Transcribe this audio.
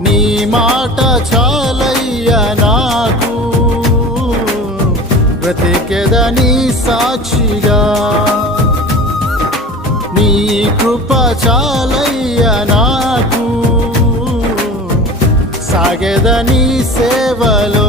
నీ మాట చాలయ్యా నాకు, బ్రతికెదని సాక్షిగా. నీ కృప చాలయ్యా నాకు, సాగెదని సేవలో.